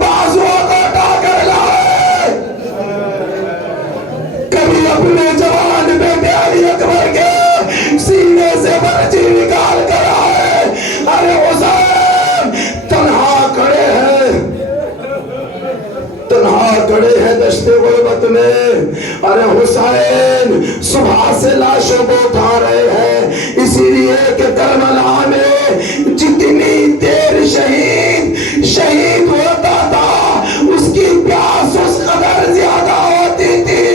बाजुओं को उठा कर लाए। कभी अपने जवान बेटे अली अकबर के सीने से पर्ची निकाल कर आए। अरे हुसैन तन्हा खड़े हैं दश्ते गुर्बत में। अरे हुसैन सुबह से लाशों को उठा रहे हैं, इसीलिए कि करबला में जितनी देर शहीद होता था उसकी प्यास उस कदर ज्यादा होती थी।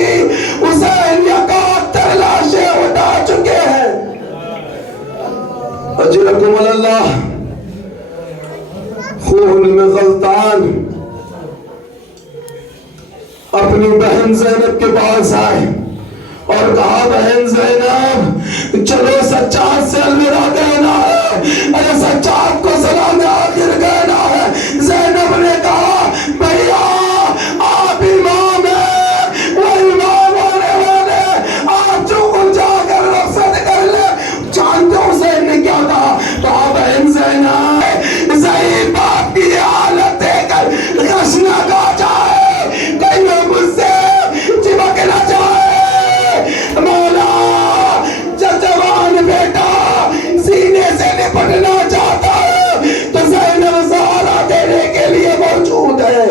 हुसैन 71 लाशें उठा चुके हैं। अजरकुम अल्लाह। खून में गलतान अपनी बहन ज़ैनब के पास आए और कहा, बहन ज़ैनब चलो सज्जाद से अलविदा कहना है। अरे सज्जाद को सलाम आखिर कहना है। ज़ैनब ने कहा, भैया आप इमाम हैं, वो इमाम होने वाले, आप जो खुद जाकर रुखसत कर ले। जानते हो हुसैन ने क्या कहा? कहा, बहन ज़ैनब ज़हीर बाप की हालत देखकर गश न खा जाए, कहीं मुझसे चिपक न जाए। मौला जब जवान बेटा सीने से निपटना चाहता है तो ज़ैनब सहारा देने के लिए मौजूद है।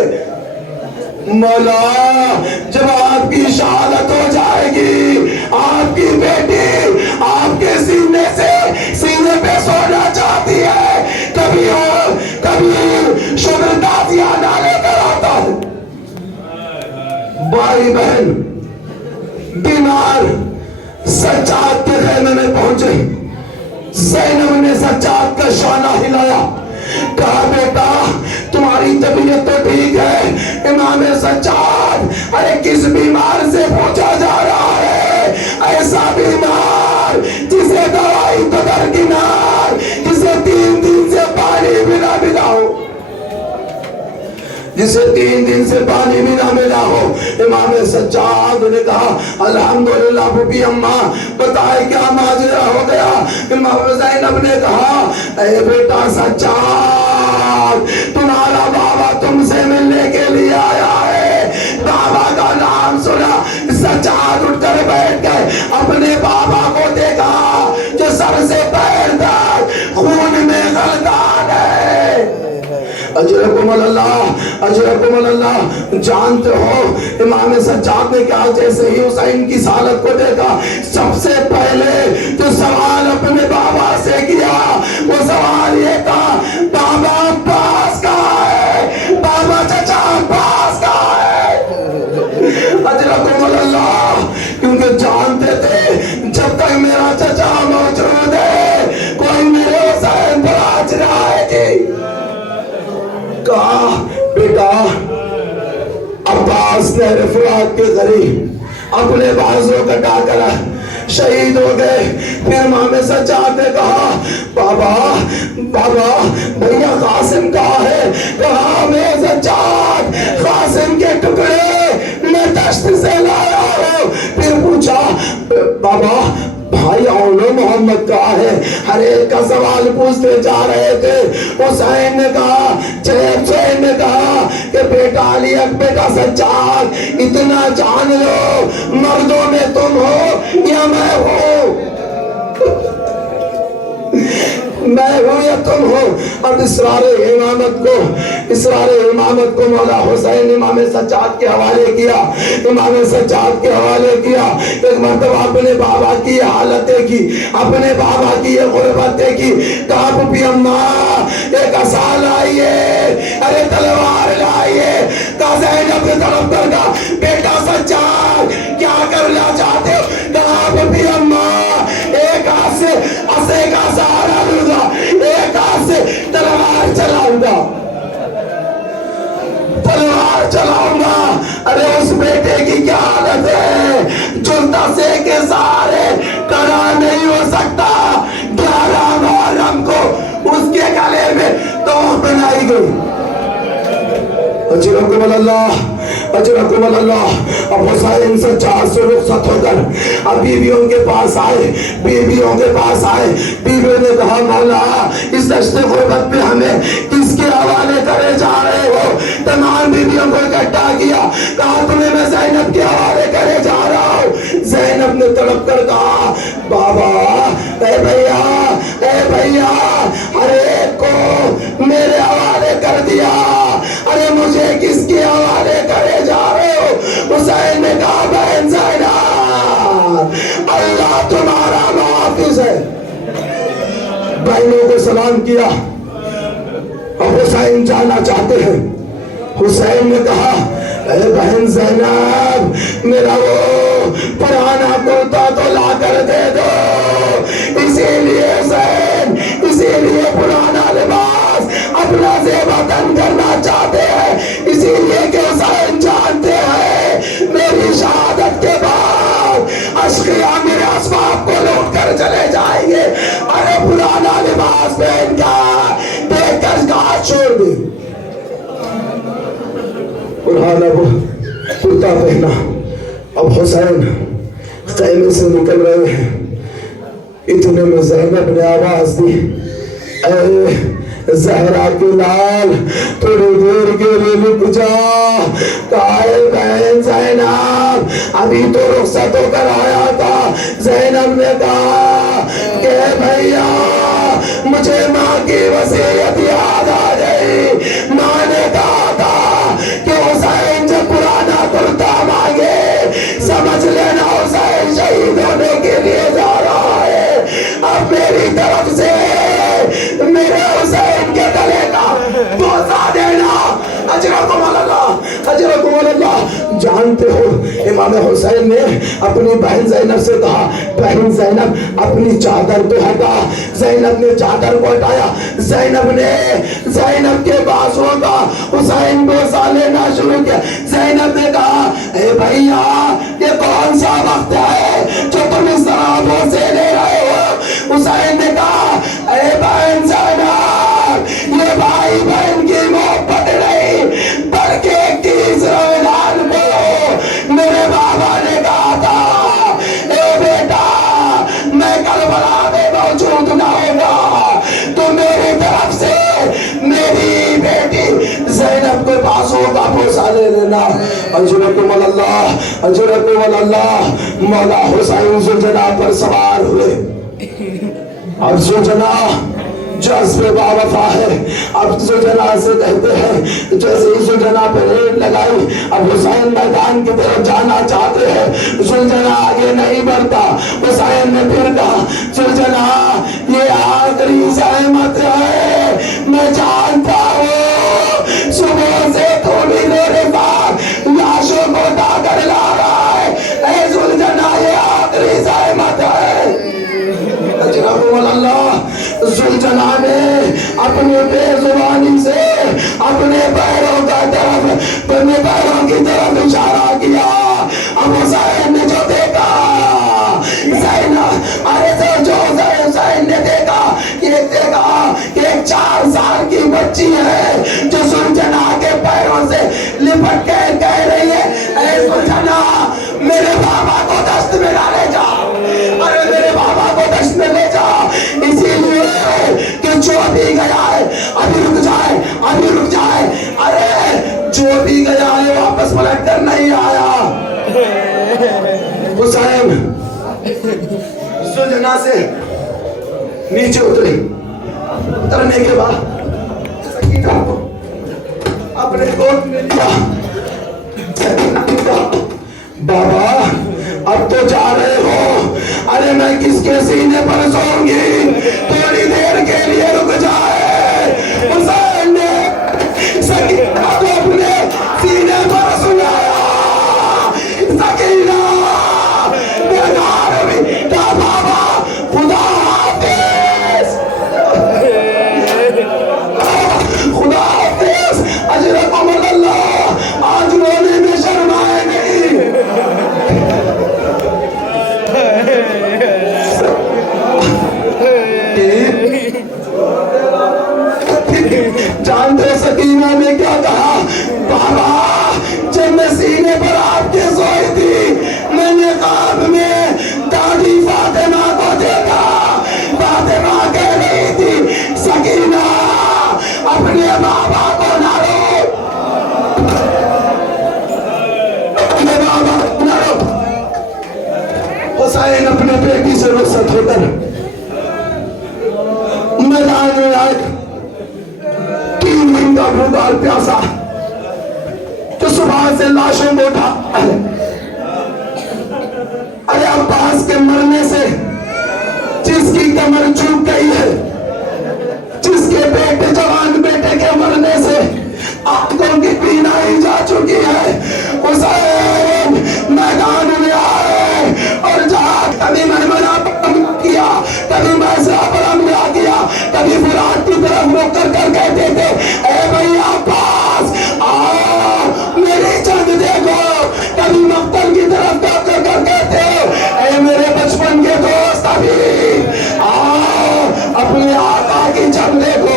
मौला जब आपकी शहादत हो जाएगी, आपकी बेटी आपके सीने पे सोना चाहती है, कभी शुभ ताज़िया डाले कर आता है। भाई बहन बीमार सज्जाद के खेमे में पहुंचे। ज़ैनब ने सज्जाद का शाना हिलाया, कहा, बेटा तुम्हारी तबीयत तो ठीक है। इमाम सज्जाद, अरे किस बीमार से पूछा जा रहा है? ऐसा बीमार जिसे दवाई तो दरकिनार, जिसे 3 दिन से पानी भी ना मिला हो, जिसे 3 दिन से पानी भी ना मिला हो। इमाम सज्जाद ने कहा, अल्हम्दुलिल्लाह बीबी अम्मा बताए क्या माजरा हो गया? इमाम ज़ैनब ने कहा, ऐ बेटा सज्जाद तुम्हारा बाबा तुमसे मिलने के लिए आया है। बाबा का नाम सुना, सज्जाद उठकर बैठ गए। अपने बाबा को देखा जो सर से पैर तक खून में गलतान है। अजरकुम अल्लाह। जानते हो इमाम सज्जाद ने क्या? जैसे ही हुसैन की हालत को देखा, सबसे पहले तो सवाल अपने बाबा से किया। वो सवाल ये था, बाबा अब्बास कहाँ है? बाबा चचा अब्बास कहाँ है? अजरकुम अल्लाह। क्योंकि जानते थे जब तक मेरा चचा मौजूद है कोई मेरे हुसैन पर आँच न आएगी। कहा, बेटा अब्बास ने फुरात के करीब अपने बाजू कटाकर शहीद हो गए। फिर इमाम सज्जाद ने कहा, बाबा भैया कासिम कहाँ है? कहा, मैं सज्जाद कासिम के टुकड़े मैं दश्त से लाया हूँ। फिर पूछा, बाबा भाई औलो मोहम्मद कहाँ है? हर एक का सवाल पूछते जा रहे थे। हुसैन ने कहा कि बेटा अली बेटा सज्जाद, इतना जान लो मर्दों में तुम हो या मैं हूँ, मैं हूँ या तुम हो। अब इसरार इमामत को मौला हुसैन इमाम सज्जाद के हवाले किया। एक मर्तबा अपने बाबा की हालत देखी, अपने बाबा की ये गुर्बत देखी। कहा, पुपी अम्मा एक असा लाइए, अरे तलवार लाइए। कहा, ज़ैनब की तरफ करना, बेटा सज्जाद क्या करना चाहते हो? कहा, पुपी अम्मा एक हाथ से असे का सहारा लूंगा, एक हाथ से तलवार चलाऊंगा। अरे उस बेटे की क्या हालत है जो दसे के सहारे खड़ा नहीं हो सकता। 11 मुहर्रम को उसके गले में तोप बनाई गई। अजरकुम अल्लाह। अब हुसैन सज्जाद से रुखसत होकर अब बीवियों के पास आए। बीवियों ने कहा, मौला इस दश्त गुर्बत पे हमें किसके हवाले करे जा रहे हो? तमाम बीवियों को इकट्ठा किया, कहा तुम्हें मैं ज़ैनब के हवाले करे जा रहा हूँ। ज़ैनब ने तड़प कर कहा बाबा ए भैया हर एक को मेरे हवाले कर दिया, अरे मुझे किसके हवाले करे जा रहे हो? हुसैन ने कहा बहन ज़ैनब अल्लाह तुम्हारा मुहाफिज है। बहनों को सलाम किया और हुसैन जाना चाहते हैं। हुसैन ने कहा ए बहन ज़ैनब मेरा वो पुराना कुर्ता तो ला कर दे दो। इसीलिए हुसैन इसीलिए पुराना लिबास अपना ज़ेबतन करना चाहते हैं, इसीलिए कि हुसैन जानते हैं मेरी शहादत के बाद अश्किया मेरे असबाब को लूट कर चले जाएंगे। अरे पुराना लिबास पहन कर देखकर कहा छोड़ दे। पुराना वो कुर्ता पहना। अब हुसैन खैमे से निकल रहे हैं, इतने में ज़ैनब ने आवाज दी ज़हरा के लाल थोड़ी देर के लिए रुक जा। कहा बहन ज़ैनब अभी तो रुखसत होकर आया था। ज़ैनब ने कहा कि भैया मुझे माँ की वसीयत याद आ गई। माँ ने कहा था कि हुसैन जब पुराना कुर्ता मांगे समझ लेना हुसैन शहीद होने के लिए जा रहा है। अब मेरी तरफ से मेरे हुसैन के गले का बोसा देना। जानते हो इमाम हुसैन ने अपनी बहन ज़ैनब से कहा बहन ज़ैनब अपनी चादर तो हटा। ज़ैनब ने चादर को हटाया। ज़ैनब के बाजुओं का हुसैन बोसा लेना शुरू किया। ज़ैनब ने कहा ए भैया ये कौन सा वक्त है जो तुम इस तरह बोसे ले रहे हो? हुसैन ने कहा ए बहन ज़ैनब ये भाई बहन की मोहब्बत नहीं बल्कि एक तीसरा ऐलान को मेरे बाबा ने कहा था ए बेटा मैं करबला में मौजूद ना होगा तो मेरी तरफ से मेरी बेटी ज़ैनब के बाजुओं का बोसा ले लेना। अजरकुमुल्लाह अजरकुमुल्लाह। मौला हुसैन ज़ुलजना पर सवार हुए। अब ज़ुलजना जज्बे बावफा है। अब ज़ुलजना से कहते हैं जैसे ही ज़ुलजना पे रेड लगाई अब हुसैन मैदान की तरफ जाना चाहते हैं। ज़ुलजना आगे नहीं बढ़ता। हुसैन ने फिर कहा ज़ुलजना ये आखिरी ज़हमत है, मैं जानता हूँ सुबह से थोड़ी देर बाद लाशों को उठाकर ला रहा है। ऐ ज़ुलजना ये आखिरी ज़हमत है। ज़ुलजना ने अपनी बेजुबानी से अपने पैरों की तरफ इशारा किया। अब हुसैन ने जो देखा हुसैन ने देखा कि एक 4 साल की बच्ची है जो ज़ुलजना के पैरों से लिपट के कह रही है ऐ ज़ुलजना मेरे बाबा को दस्त में डाले जा। अरे मेरे बाबा को दस्त में ले जा। इसीलिए कि जो भी गया है अभी रुक जाए। अरे जो भी गया है वापस पलट कर नहीं आया। हुसैन ज़ुलजना से नीचे उतरने के बाद सकीना को अपने गोद में लिया। बाबा अब तो जा रहे हो? अरे मैं किसके सीने पर सोऊंगी? थोड़ी देर के लिए रुक जाए। हुसैन ने सकीना को अपने सीने पर सुलाया। सकीना बेकार बेटा बाबा खुदा हाफिज खुदा हाफिज। अजरकुमुल्लाह। आज रोने में शर्माए नहीं। लाशों को उठा, अरे अब्बास के मरने से जिसकी कमर झुक गई है, जिसके बेटे जवान बेटे के मरने से आंखों की बीनाई जा चुकी है, हुसैन मैदान में आए और जहां कभी मैमना पर किया, कभी मैसरा पर हमला किया, कभी फुरात की तरफ रुक कर कहते थे ए भैया अब्बास आओ मेरी जंग देखो, कभी मक्तल की तरफ कर कहते ए मेरे बचपन के दोस्त अभी आओ अपने आका की जंग देखो,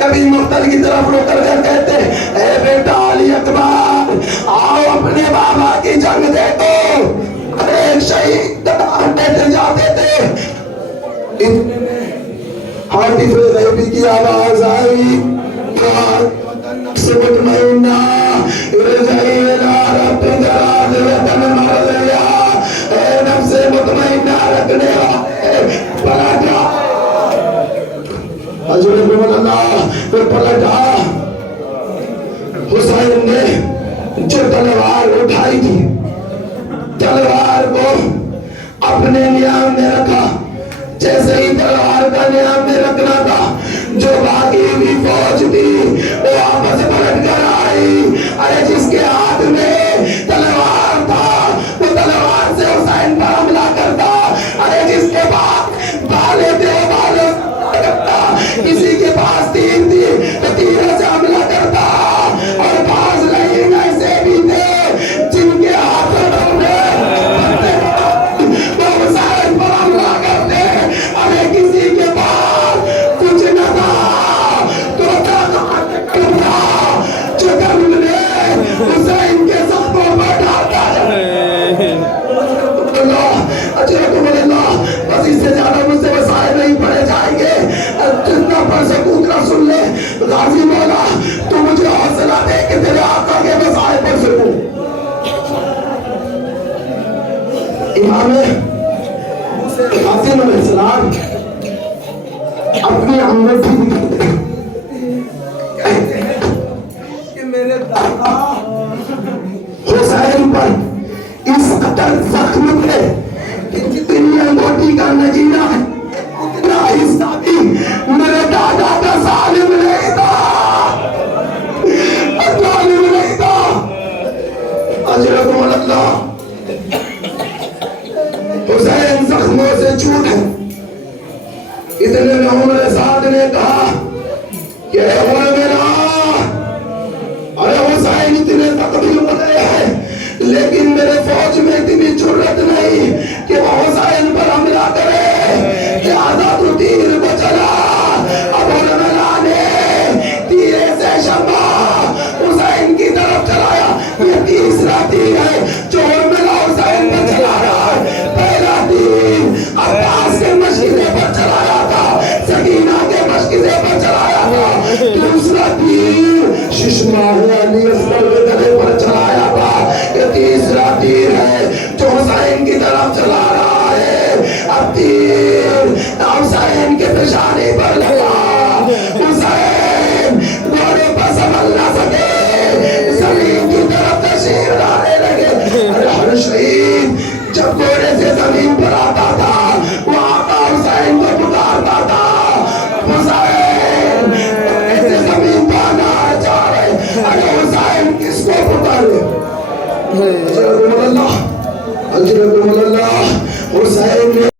कभी मक्तल की तरफ रुक कर कहते ए बेटा अली अकबर आओ अपने बाबा की जंग देखो। अरे शहीद देते जाते थे, हाथी गैबी की आवाज आई से मुतमइन्ना इरजाई इला रब्बिका राज़ियतन मर्दिया, ए नफ्स मुतमइन्ना रखने वाले पलटा, हज़रत अल्लाह पे पलटा। हुसैन ने जो तलवार उठाई थी, तलवार को अपने नियाम में रखा, जैसे ही तलवार का नियाम में रखना था, जो बाकी भी फौज थी वो आपस पलट कर आई। अरे जिसके हाथ में तलवार था वो तलवार से हुसैन पर हमला करता, अरे जिसके पास बाले थे बालों करता, किसी के पास तीर थी तो तीरों से हमला करता, और पास नहीं ऐसे भी थे जिनके हाथों में वो हुसैन पर हमला करते। अरे किसी के पास कुछ न था तो था जो गम ने हुसैन के ज़ख्मों पर डालता है। बस इससे ज्यादा मुझसे वसाए नहीं पड़े जाएंगे, जितना पढ़ सकूं उतना सुन ले। गाजी मौला तू मुझे हौसला दे कि तेरे आका के वसाए पढ़ सकूं। इमाम कासिम अलैहिस्सलाम अपनी अंगूठी कि मेरे दादा हुसैन पर इस कदर जख्म थे कि जितनी अंगूठी का नजीरा है उतना हिस्सा भी मेरे दादा का जालिम नहीं था, जालिम नहीं था। अजरकुम अल्लाह हुसैन जख्मों से छूट है। इतने में उमर साद ने कहा कि मेरा अरे हुसैन इतने तकबीर बने हैं, लेकिन मेरे फौज में इतनी जुर्रत नहीं कि वो हुसैन पर हमला करे, लिहाजा तू तीर को चला। अब उलमा ने तीरे से शम्मा हुसैन की तरफ चलाया। ये तीसरा तीर है जो उलमा हुसैन पर चला रहा है। पहला तीर अब्बास के मशकिले पर चलाया था, सकीना के मशकिले पर चलाया था। दूसरा तीर शिशमा अली असगर के गले पर चलाया था। ये तीसरा तीर है जो हुसैन की तरफ चला रहा है। अब तीर हुसैन के पेशानी पर